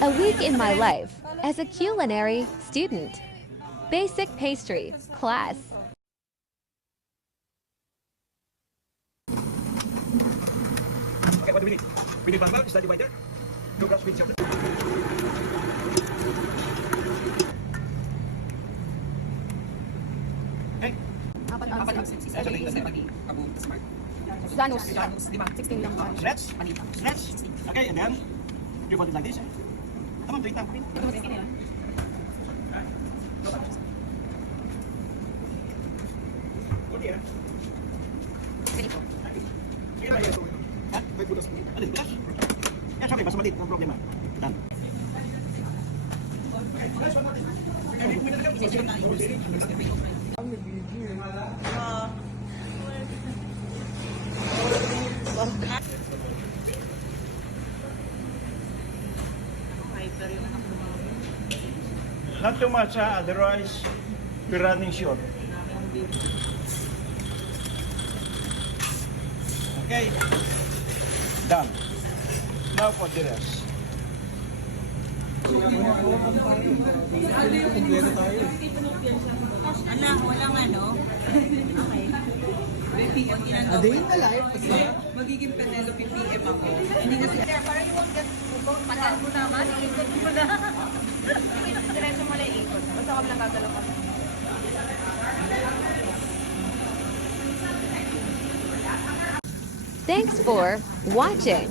A week in my life as a culinary student. Basic pastry class. Okay, what do we need? We need 1 bowl, is that divider? 2 grams with chocolate. Okay. Apat ang six. Isa lang kasi pag-kabog smart. Danos. 16 lang. Stretch. Stretch. Okay, and then you put it like this. Come on, do it now. Good here. Ha? May butas. Alin, butas? Yan, sabi, basta maliit. Ang problema. Done. Not too much, otherwise we're running short. Okay, done. Now for the rest. Anak, walang ano. Okay. PM ginagawa. Day in the life. Magiging Penelope PM ako. Hindi kasi. Para you won't get tagal mo naman. Ikot mo na. Diretso mo na ikot. Basta wag lang gagalaw ka. Thanks for watching.